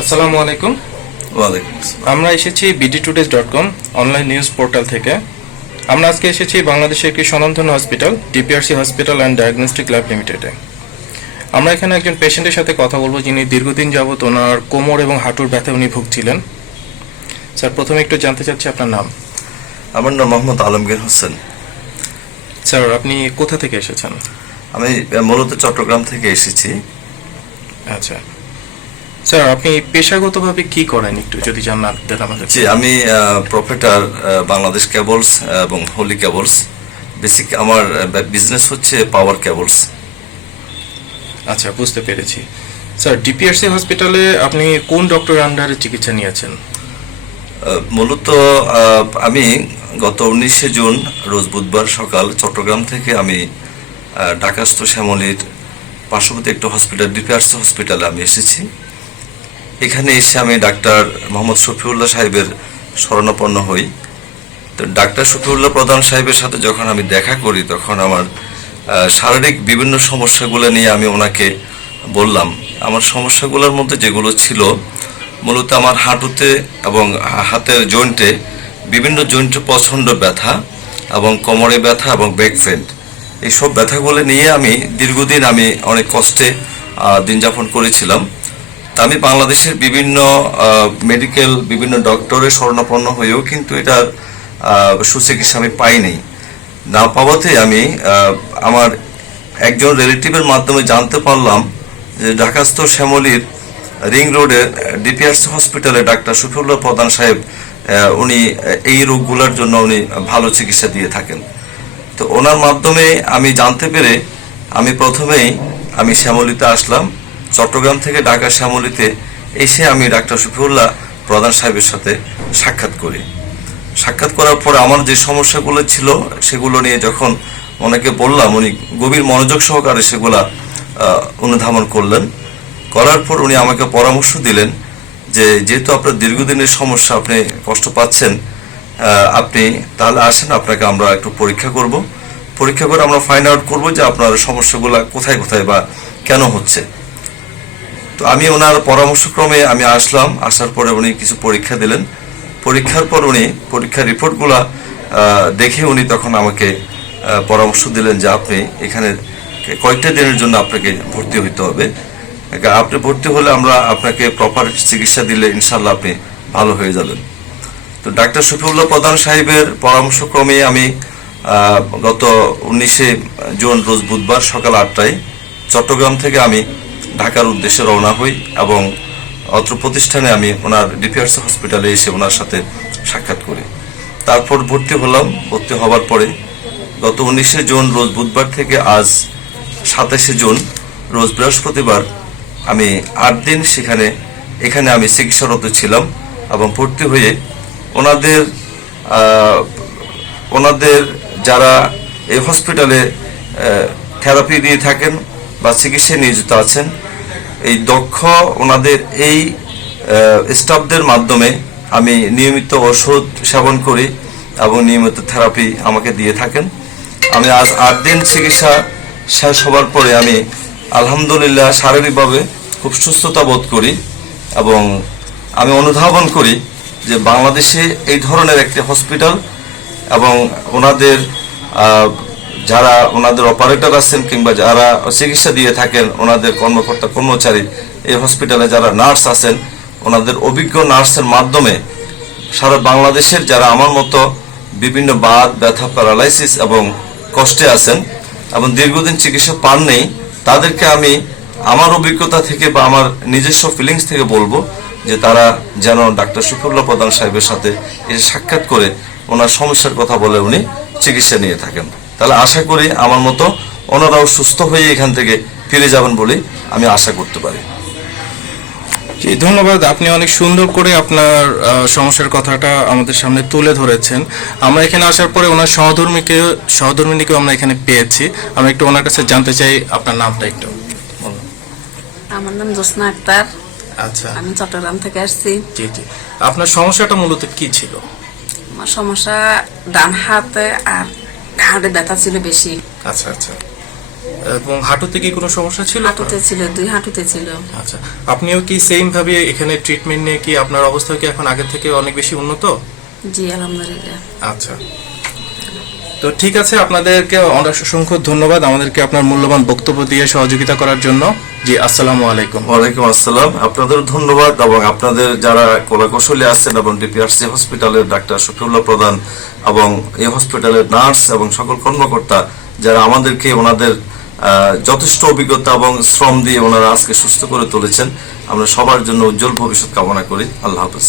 আসসালামু আলাইকুম। ওয়ালাইকুম আমরা এসেছি BD today's dot com online news portal থেকে। আমরা আজকে এসেছি বাংলাদেশের একটি স্বনামধন্য hospital DPRC hospital and diagnostic lab লিমিটেডে আমরা এখানে একজন পেশেন্টের সাথে কথা বলব যিনি দীর্ঘদিন যাবত ওনার কোমর এবং হাঁটুর ব্যথা উনি ভুগছিলেন। স্যার প্রথমে একটু জানতে চাচ্ছি আপনার নাম। আমার নাম মোহাম্মদ আলমগীর হোসেন। স্যার আপনি কোথা থেকে এসেছেন? আমি মূলত চট্টগ্রাম থেকে এসেছি। আচ্ছা। স্যার আপনি পেশাগতভাবে কি করেন একটু যদি জানার দেন আমাদের জি আমি প্রফেটার বাংলাদেশ কেবলস এবং হোলি কেবলস বেসিক আমার বিজনেস হচ্ছে পাওয়ার কেবলস আচ্ছা বুঝতে পেরেছি। স্যার ডিপিআরসি হসপিটালে আপনি কোন ডক্টর আন্ডারে চিকিৎসা নিয়েছেন? মূলত আমি গত উনিশে জুন রোজ বুধবার সকাল চট্টগ্রাম থেকে আমি ঢাকাস্থ শ্যামলীর পার্শ্ববর্তী একটা হসপিটাল ডিপিআরসি হসপিটালে আমি এসেছি। এখানে এসে আমি ডাক্তার মোহাম্মদ শফিউল্লাহ সাহেবের শরণাপন্ন হই। তো ডাক্তার শফিউল্লাহ প্রধান সাহেবের সাথে যখন আমি দেখা করি, তখন আমার শারীরিক বিভিন্ন সমস্যাগুলো নিয়ে আমি ওনাকে বললাম। আমার সমস্যাগুলোর মধ্যে যেগুলো ছিল, মূলত আমার হাঁটুতে এবং হাতের জয়েন্টে বিভিন্ন জয়েন্টে প্রচণ্ড ব্যথা এবং কোমরে ব্যথা এবং ব্যাক পেন এইসব ব্যথাগুলো নিয়ে আমি দীর্ঘদিন আমি অনেক কষ্টে দিন যাপন করেছিলাম। আমি বাংলাদেশের বিভিন্ন মেডিকেল বিভিন্ন ডক্টরের শরণাপন্ন হয়েও কিন্তু এটার সুচিকিৎসা আমি পাইনি। না পাওয়াতে আমি আমার একজন রিলেটিভের মাধ্যমে জানতে পারলাম যে ঢাকাস্থ শ্যামলীর রিং রোডের ডিপিআরসি হসপিটালে ডাক্তার শফিউল্লাহ প্রধান সাহেব উনি এই রোগগুলোর জন্য উনি ভালো চিকিৎসা দিয়ে থাকেন। তো ওনার মাধ্যমে আমি জানতে পেরে আমি প্রথমেই আমি শ্যামলিতে আসলাম। চট্টগ্রাম থেকে ঢাকা শ্যামলীতে এসে আমি ডাক্তার শফিউল্লাহ প্রধান সাহেবের সাথে সাক্ষাৎ করি। সাক্ষাৎ করার পরে আমার যে সমস্যাগুলো ছিল, সেগুলো নিয়ে যখন ওনাকে বললাম, উনি গভীর মনোযোগ সহকারে সেগুলা অনুধাবন করলেন। করার পর উনি আমাকে পরামর্শ দিলেন যে, যেহেতু আপনার দীর্ঘদিনের সমস্যা, আপনি কষ্ট পাচ্ছেন আপনি তাহলে আসেন, আপনাকে আমরা একটু পরীক্ষা করব। পরীক্ষা করে আমরা ফাইন্ড আউট করব যে আপনার সমস্যাগুলো কোথায় কোথায় বা কেন হচ্ছে। তো আমি ওনার পরামর্শক্রমে আমি আসলাম, আসার পরে উনি কিছু পরীক্ষা দিলেন। পরীক্ষার পর উনি, পরীক্ষার রিপোর্টগুলা দেখে উনি তখন আমাকে পরামর্শ দিলেন যে আপনি এখানে কয়েকটা দিনের জন্য আপনাকে ভর্তি হইতে হবে। আপনি ভর্তি হলে আমরা আপনাকে প্রপার চিকিৎসা দিলে ইনশাল্লাহ আপনি ভালো হয়ে যাবেন। তো ডাক্তার শফিউল্লাহ প্রধান সাহেবের পরামর্শক্রমে আমি গত উনিশে জুন, রোজ বুধবার সকাল আটটায় চট্টগ্রাম থেকে আমি ঢাকার উদ্দেশ্যে রওনা হই এবং অত্র প্রতিষ্ঠানে আমি ওনার ডিপিআরসি হসপিটালে এসে ওনার সাথে সাক্ষাৎ করি। তারপর ভর্তি হলাম। ভর্তি হওয়ার পরে গত উনিশে জুন, রোজ বুধবার থেকে আজ সাতাশে জুন, রোজ বৃহস্পতিবার আমি আট দিন সেখানে, এখানে আমি চিকিৎসারত ছিলাম এবং ভর্তি হয়ে ওনাদের ওনাদের যারা এই হসপিটালে থেরাপি দিয়ে থাকেন বা চিকিৎসায় নিয়োজিত আছেন এই দক্ষ ওনাদের এই স্টাফদের মাধ্যমে আমি নিয়মিত ওষুধ সেবন করি এবং নিয়মিত থেরাপি আমাকে দিয়ে থাকেন। আমি আজ আট দিন চিকিৎসা শেষ হবার পরে আমি আলহামদুলিল্লাহ শারীরিকভাবে খুব সুস্থতা বোধ করি এবং আমি অনুধাবন করি যে বাংলাদেশে এই ধরনের একটি হসপিটাল এবং ওনাদের যারা ওনাদের অপারেটর আছেন কিংবা যারা চিকিৎসা দিয়ে থাকেন, ওনাদের কর্মকর্তা কর্মচারী এই হসপিটালে যারা নার্স আছেন, ওনাদের অভিজ্ঞ নার্সের মাধ্যমে সারা বাংলাদেশের যারা আমার মতো বিভিন্ন বাদ ব্যথা প্যারালাইসিস এবং কষ্টে আছেন এবং দীর্ঘদিন চিকিৎসা পান নেই তাদেরকে আমি আমার অভিজ্ঞতা থেকে বা আমার নিজস্ব ফিলিংস থেকে বলব যে তারা যেন ডাক্তার শফিউল্লাহ প্রধান সাহেবের সাথে এসে সাক্ষাৎ করে ওনার সমস্যার কথা বলে উনি চিকিৎসা নিয়ে থাকেন। তাহলে আশা করি আমার মতো ওনারাও সুস্থ হয়ে এখান থেকে ফিরে যাবেন বলে আমি আশা করতে পারি। জি ধন্যবাদ। আপনি অনেক সুন্দর করে আপনার সমস্যার কথাটা আমাদের সামনে তুলে ধরেছেন। আমরা এখানে আসার পরে ওনার সহধর্মীকে সহধর্মিনীকেও আমরা এখানে পেয়েছি। আমরা একটু ওনার কাছে জানতে চাই আপনার নামটা একটু। বলুন। আমার নাম জোসনা আক্তার। আচ্ছা। আমি চট্টগ্রাম থেকে আসছি। জি জি। আপনার সমস্যাটা মূলত কি ছিল? আমার সমস্যা ডান হাতে আর হাড়ে ব্যথা ছিল বেশি। আচ্ছা আচ্ছা। এবং হাঁটুতে কি কোনো সমস্যা ছিল? হাঁটুতে ছিল দুই হাঁটুতে ছিল। আচ্ছা। আপনিও কি সেম ভাবে এখানে ট্রিটমেন্ট নিয়ে কি আপনার অবস্থা কি এখন আগের থেকে অনেক বেশি উন্নত? জি আলহামদুলিল্লাহ। আচ্ছা। তো ঠিক আছে, আপনাদেরকে অনেক অসংখ্য ধন্যবাদ আমাদেরকে আপনার মূল্যবান বক্তব্য দিয়ে সহযোগিতা করার জন্য। জি, আসসালামু আলাইকুম। ওয়ালাইকুম আসসালাম। আপনাদের ধন্যবাদ এবং আপনাদের যারা কলাকৌশলী আছেন এবং ডিপিআরসি হসপিটালের ডাক্তার শফিউল্লাহ প্রধান এবং এই হসপিটালের নার্স এবং সকল কর্মকর্তা যারা আমাদেরকে ওনাদের যথেষ্ট অভিজ্ঞতা এবং শ্রম দিয়ে ওনারা আজকে সুস্থ করে তুলেছেন, আমরা সবার জন্য উজ্জ্বল ভবিষ্যৎ কামনা করি। আল্লাহ হাফেজ।